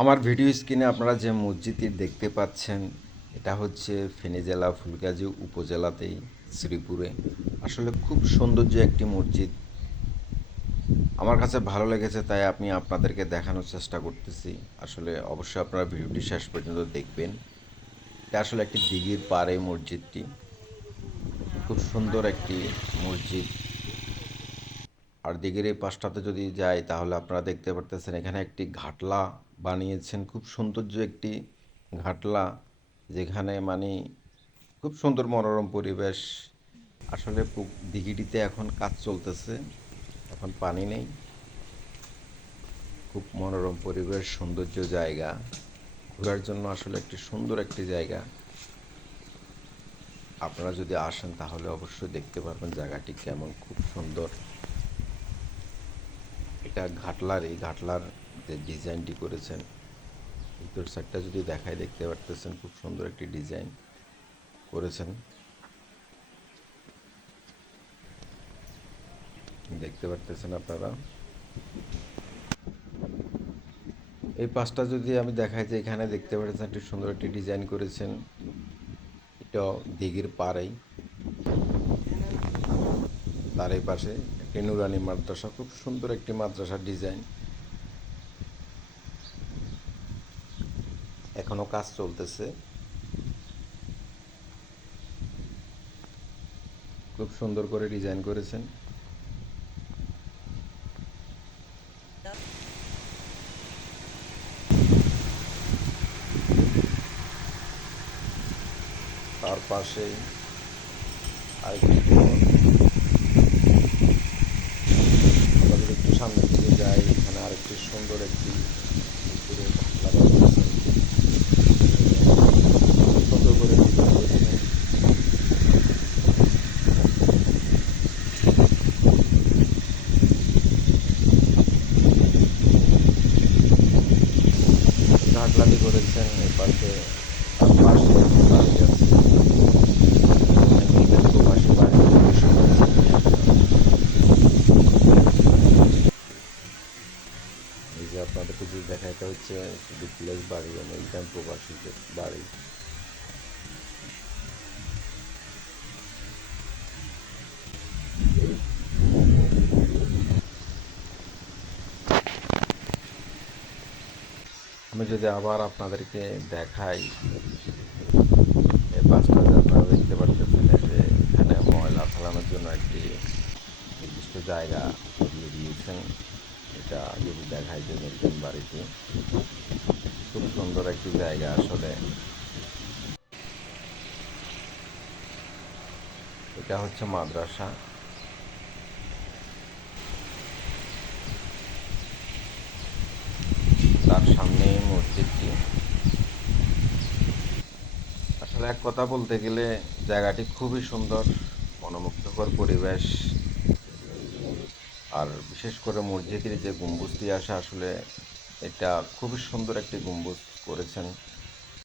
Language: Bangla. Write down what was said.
আমার ভিডিও স্ক্রিনে আপনারা যে মসজিদটি দেখতে পাচ্ছেন এটা হচ্ছে ফেনী জেলা ফুলগাজী উপজেলাতেই শ্রীপুরে। আসলে খুব সৌন্দর্য একটি মসজিদ। আমার কাছে ভালো লেগেছে তাই আমি আপনাদেরকে দেখানোর চেষ্টা করতেছি। আসলে অবশ্যই আপনারা ভিডিওটি শেষ পর্যন্ত দেখবেন। এটা আসলে একটি দিঘির পাড়ে মসজিদটি। খুব সুন্দর একটি মসজিদ। আর দিঘির এই পাশটাতে যদি যাই তাহলে আপনারা দেখতে পারতেছেন এখানে একটি ঘাটলা বানিয়েছেন, খুব সৌন্দর্য একটি ঘাটলা, যেখানে মানে খুব সুন্দর মনোরম পরিবেশ। আসলে দিঘিটিতে এখন কাজ চলতেছে, এখন পানি নেই। খুব মনোরম পরিবেশ, সৌন্দর্য জায়গা, ঘোরার জন্য আসলে একটি সুন্দর একটি জায়গা। আপনারা যদি আসেন তাহলে অবশ্যই দেখতে পারবেন জায়গাটি কেমন, খুব সুন্দর। এটা ঘাটলার, এই ঘাটলার যে ডিজাইনটি করেছেন ভিতর সাইডটা যদি দেখায় দেখতে পারতেছেন খুব সুন্দর একটি ডিজাইন করেছেন, দেখতে পারতেছেন আপনারা। এই পাশটা যদি আমি দেখাই যে এখানে দেখতে পাচ্ছেন একটি সুন্দর একটি ডিজাইন করেছেন, এটা দিঘির পাড়েই, তার এই পাশে একটি নুরানি মাদ্রাসা, খুব সুন্দর একটি মাদ্রাসার ডিজাইন। এখনো কাজ চলতেছে, খুব সুন্দর করে ডিজাইন করেছেন। তার পাশেই আরেকটি ঘর। আমরা যদি একটু সামনের দিকে যাই এখানে আরেকটি সুন্দর একটি পুকুরে ঘাটলা বানিয়েছেন, সুন্দর করে ডিজাইন করেছেন। ঘাটলাটি করেছেন এই পাশে, তার পাশে বাড়ি আছে, প্রবাসী বাড়ি এই যে আপনাদেরকে যদি দেখা, এটা হচ্ছে ডুপ্লেক্স বাড়ি, আমেরিকান প্রবাসীদের বাড়ি। আমি যদি আবার আপনাদেরকে দেখাই এই পাশটা, যে আপনারা দেখতে পারতেছেন যে এখানে ময়লা ফেলানোর জন্য একটি নির্দিষ্ট জায়গা দিয়ে দিয়েছেন। এটা যদি দেখাই যে নতুন বাড়িটি, খুব সুন্দর একটি জায়গা আসলে। এটা হচ্ছে মাদ্রাসা, তার সামনে মসজিদটি। আসলে এক কথা বলতে গেলে জায়গাটি খুবই সুন্দর, মনোমুগ্ধকর পরিবেশ। আর বিশেষ করে মসজিদের যে গম্বুজটি আসে, আসলে এটা খুবই সুন্দর একটি গম্বুজ করেছেন।